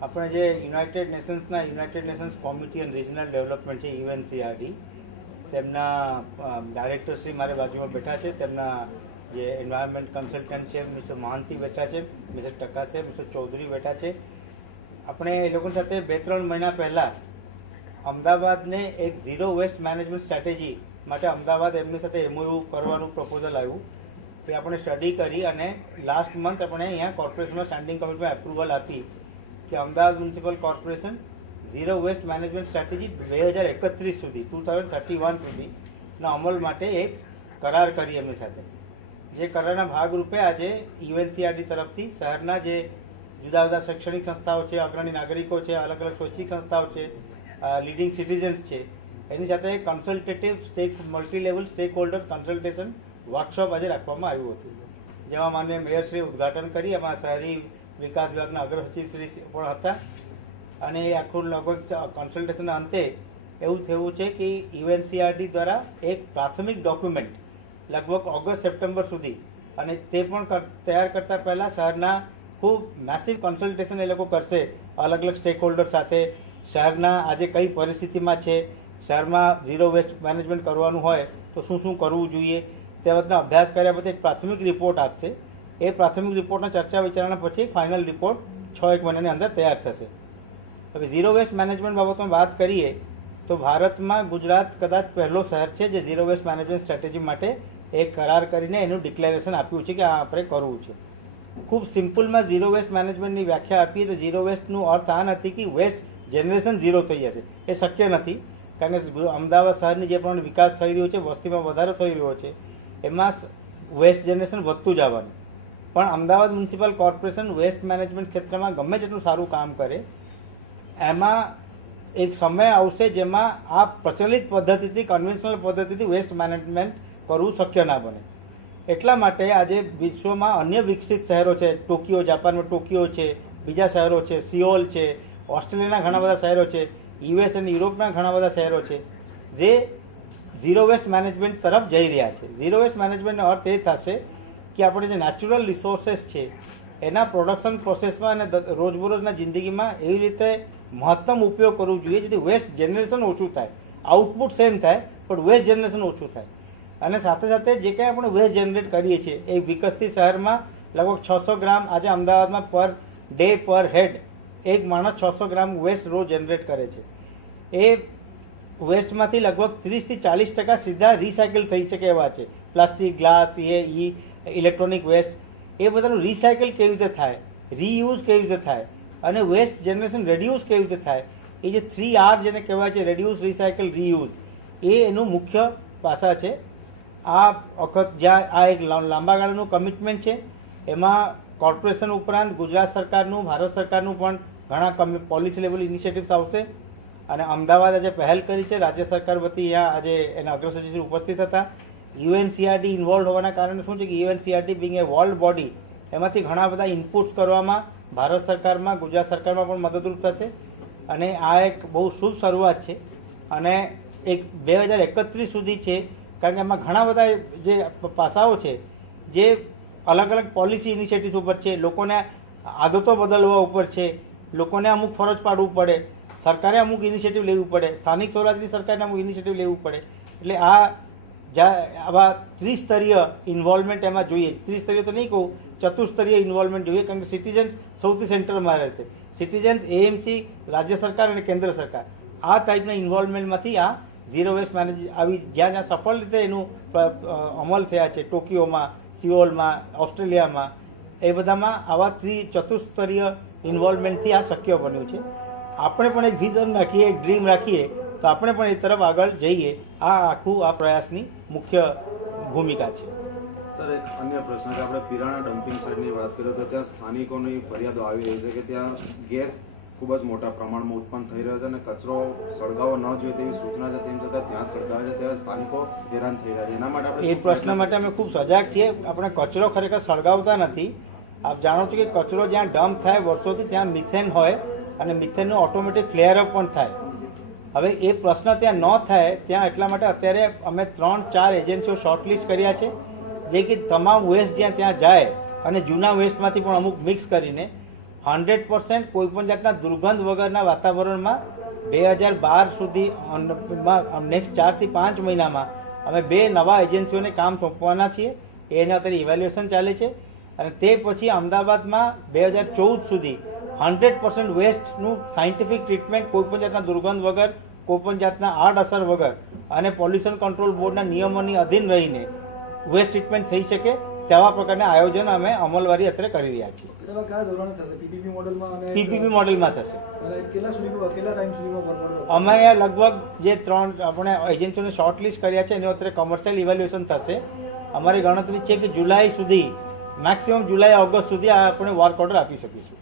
આપણે જે United Nations Committee on Regional Development છે UNCRD, તેમના ડાયરેક્ટર શ્રી મારી બાજુમાં બેઠા છે, તેમના જે એન્વાયરમેન્ટ કન્સલ્ટન્ટ છે મિસ્ટર મહાંતી બેઠા છે, મિસ્ટર ટકા છે, મિસ્ટર ચૌધરી બેઠા છે. આપણે એ લોકો સાથે 2-3 મહિના પહેલા અમદાવાદને એક ઝીરો વેસ્ટ મેનેજમેન્ટ સ્ટ્રેટેજી માટે અમદાવાદ એમની સાથે MOU કરવાનું પ્રપોઝલ આવ્યું. તે આપણે સ્ટડી કરી અને લાસ્ટ મંથ આપણે અહીંયા કોર્પોરેશનમાં સ્ટેન્ડિંગ કમિટીમાં એપ્રુવલ આપી કે Ahmedabad municipal corporation zero waste management strategy 2031 સુધી 2031 સુધીના અમલ માટે એક કરાર કરી એમની સાથે. જે કરારના ભાગરૂપે આજે UNCRD તરફથી શહેરના જે જુદા જુદા શૈક્ષણિક સંસ્થાઓ છે, અગ્રણી નાગરિકો છે, અલગ અલગ સ્વૈચ્છિક સંસ્થાઓ છે, લીડિંગ સિટીઝન્સ છે, એની સાથે consultative multi level stack holder consultation workshop આજે રાખવામાં આવ્યું હતું, જેમાં માનનીય મેયરશ્રી ઉદઘાટન કરી. એમાં શહેરી વિકાસ વિભાગના અગ્ર સચિવશ્રી પણ હતા. અને એ આખું લગભગ કન્સલ્ટેશનના અંતે એવું થયું છે કે UNCRD દ્વારા એક પ્રાથમિક ડોક્યુમેન્ટ લગભગ ઓગસ્ટ-સપ્ટેમ્બર સુધી, અને તે પણ તૈયાર કરતા પહેલા શહેરના ખૂબ મેસિવ કન્સલ્ટેશન એ લોકો કરશે અલગ અલગ સ્ટેક હોલ્ડર સાથે. શહેરના આજે કઈ પરિસ્થિતિમાં છે, શહેરમાં ઝીરો વેસ્ટ મેનેજમેન્ટ કરવાનું હોય તો શું શું કરવું જોઈએ, તે બાબતનો અભ્યાસ કર્યા પછી એક પ્રાથમિક રિપોર્ટ આપશે. એ પ્રાથમિક રિપોર્ટના ચર્ચા વિચારણા પછી ફાઇનલ રિપોર્ટ 6-1 મહિનાની અંદર તૈયાર થશે. હવે ઝીરો વેસ્ટ મેનેજમેન્ટ બાબતમાં વાત કરીએ તો ભારતમાં ગુજરાત કદાચ પહેલો શહેર છે જે ઝીરો વેસ્ટ મેનેજમેન્ટ સ્ટ્રેટેજી માટે એક કરાર કરીને એનું ડિક્લેરેશન આપ્યું છે કે આ આપણે કરવું છે. ખૂબ સિમ્પલમાં ઝીરો વેસ્ટ મેનેજમેન્ટની વ્યાખ્યા આપીએ તો ઝીરો વેસ્ટનું અર્થ આ નથી કે વેસ્ટ જનરેશન ઝીરો થઈ જશે, એ શક્ય નથી. કારણ કે અમદાવાદ શહેરની જે પણ વિકાસ થઈ રહ્યો છે, વસ્તીમાં વધારો થઈ રહ્યો છે, એમાં વેસ્ટ જનરેશન વધતું જવાનું. પણ Ahmedabad municipal corporation waste management ક્ષેત્રમાં ગમે તેટલું સારું કામ કરે, એમાં એક સમય આવશે જેમાં આ પ્રચલિત પદ્ધતિથી, કન્વેન્શનલ પદ્ધતિથી વેસ્ટ મેનેજમેન્ટ કરવું શક્ય ના બને. એટલા માટે આજે વિશ્વમાં અન્ય વિકસિત શહેરો છે, ટોકિયો, જાપાનમાં ટોકિયો છે, બીજા શહેરો છે, સિયોલ છે, ઓસ્ટ્રેલિયાના ઘણા બધા શહેરો છે, US અને યુરોપના ઘણા બધા શહેરો છે, જે ઝીરો વેસ્ટ મેનેજમેન્ટ તરફ જઈ રહ્યા છે. ઝીરો વેસ્ટ મેનેજમેન્ટનો અર્થ એ થશે કે આપણે જે નેચરલ રિસોર્सेस છે એના પ્રોડક્શન પ્રોસેસમાં અને રોજબરોજના જિંદગીમાં એવી રીતે મહત્તમ ઉપયોગ કરવો જોઈએ જેથી વેસ્ટ જનરેશન ઓછું થાય, આઉટપુટ સેમ થાય પણ વેસ્ટ જનરેશન ઓછું થાય. અને સાથે સાથે જે કંઈ આપણે વેસ્ટ જનરેટ કરીએ છીએ એ વિકસતી શહેરમાં લગભગ 600 ગ્રામ, આજે અમદાવાદમાં પર ડે પર હેડ એક માણસ 600 ગ્રામ વેસ્ટ રોજ જનરેટ કરે છે. એ વેસ્ટમાંથી લગભગ 30-40% સીધા રિસાયકલ થઈ શકે એવા છે. પ્લાસ્ટિક, ગ્લાસ, ઇલેક્ટ્રોનિક વેસ્ટ, એ બધાનું રિસાયકલ કેવી રીતે થાય, રીયુઝ કેવી રીતે થાય અને વેસ્ટ જનરેશન રેડ્યુસ કેવી રીતે થાય, એ જે 3R જેને કહેવાય છે, રેડ્યુસ, રિસાયકલ, રીયુઝ, એ એનું મુખ્ય પાસા છે. આ વખત જ્યાં આ એક લાંબા ગાળાનું કમિટમેન્ટ છે, એમાં કોર્પોરેશન ઉપરાંત ગુજરાત સરકારનું, ભારત સરકારનું પણ ઘણા પોલિસી લેવલ ઇનિશિયેટિવ્સ આવશે. અને અમદાવાદ આજે પહેલ કરી છે, રાજ્ય સરકાર વતી અહીંયા આજે એના અગ્રસચિવ ઉપસ્થિત હતા. UNCRD ઇન્વોલ્વ હોવાના કારણે શું છે કે UNCRD બિંગ એ વર્લ્ડ બોડી, એમાંથી ઘણા બધા ઇનપુટ્સ કરવામાં ભારત સરકારમાં, ગુજરાત સરકારમાં પણ મદદરૂપ થશે. અને આ એક બહુ શુભ શરૂઆત છે અને એક 2031 સુધી છે, કારણ કે એમાં ઘણા બધા જે પાસાઓ છે જે અલગ અલગ પોલિસી ઇનિશિયેટિવ્સ ઉપર છે, લોકોને આદતો બદલવા ઉપર છે, લોકોને અમુક ફરજ પાડવું પડે, સરકારે અમુક ઇનિશિયેટિવ લેવું પડે, સ્થાનિક સ્વરાજની સરકારને અમુક ઇનિશિયેટિવ લેવું પડે. એટલે આવા ત્રિસ્તરીય ઇન્વોલ્વમેન્ટ એમાં જોઈએ. ત્રિસ્તરીય તો નહીં કહું, ચતુસ્તરીય ઇન્વોલ્વમેન્ટ જોઈએ, કારણ કે સિટીઝન્સ સૌથી સેન્ટરમાં રહે છે. સિટીઝન્સ, AMC, રાજ્ય સરકાર અને કેન્દ્ર સરકાર, આ ટાઈપના ઇન્વોલ્વમેન્ટમાંથી આ ઝીરો વેસ્ટ મેનેજ આવી જ્યાં જ્યાં સફળ રીતે એનું અમલ થયા છે, ટોકિયોમાં, સિયોલમાં, ઓસ્ટ્રેલિયામાં, એ બધામાં આવા ચતુસ્તરીય ઇન્વોલ્વમેન્ટથી આ શક્ય બન્યું છે. આપણે પણ એક વિઝન રાખીએ, એક ડ્રીમ રાખીએ તો આપણે પણ એ તરફ આગળ જઈએ. આ આખું આ પ્રયાસની મુખ્ય ભૂમિકા છે. સર, એક અન્ય પ્રશ્ન કે આપણે પિરાણા ડમ્પિંગ સાઇટની વાત કરીએ તો ત્યાં સ્થાનિકોની ફરિયાદો આવી રહી છે કે ત્યાં ગેસ ખૂબ જ મોટા પ્રમાણમાં ઉત્પન્ન થઈ રહ્યો છે અને કચરો સળગાવવો ન જોઈએ તેવી સૂચના છે, તેમ છતાં ત્યાં સળગાવે છે, ત્યાં સ્થાનિકો હેરાન થઈ રહ્યા છે. એના માટે આપણે એ પ્રશ્ન માટે અમે ખૂબ સજાગ છીએ. આપણે કચરો ખરેખર સળગાવતા નથી. આપ જાણો છો કે કચરો જ્યાં ડમ્પ થાય વર્ષોથી ત્યાં મિથેન હોય અને મિથેનનું ઓટોમેટિક ફ્લેર અપ પણ થાય. હવે એ પ્રશ્ન ત્યાં ન થાય ત્યાં એટલા માટે અત્યારે અમે 3-4 એજન્સીઓ શોર્ટલિસ્ટ કર્યા છે, જે કે તમામ વેસ્ટ જ્યાં ત્યાં જાય અને જૂના વેસ્ટમાંથી પણ અમુક મિક્સ કરીને 100% કોઈ પણ જાતના દુર્ગંધ વગરના વાતાવરણમાં 2012 સુધી નેક્સ્ટ 4 થી 5 મહિનામાં અમે 2 નવા એજન્સીઓને કામ સોંપવાના છીએ. એના અત્યારે ઇવેલ્યુએશન ચાલે છે અને તે પછી અમદાવાદમાં 2014 સુધી 100% વેસ્ટનું સાયન્ટિફિક ટ્રીટમેન્ટ કોઈ પણ જાતના દુર્ગંધ વગર, કોઈ પણ જાતના આડઅસર વગર અને પોલ્યુશન કંટ્રોલ બોર્ડના નિયમોની અધીન રહીને વેસ્ટ ટ્રીટમેન્ટ થઈ શકે તેવા પ્રકારના આયોજન અમે અમલવારી અત્યારે કરી રહ્યા છીએ. સર કયા ધોરણે થશે? પીપીપી મોડેલમાં અને પીપીપી મોડેલમાં થશે. અને કેટલા ટાઈમ સુધીમાં વર્ક અમે લગભગ જે 3 આપણે એજન્સીઓને શોર્ટલિસ્ટ કર્યા છે એનું અત્યારે કોમર્શિયલ ઇવેલ્યુએશન થશે. અમારી ગણતરી છે કે જુલાઈ સુધી, મેક્સિમમ જુલાઈ ઓગસ્ટ સુધી આપણે વર્ક ઓર્ડર આપી શકીશું.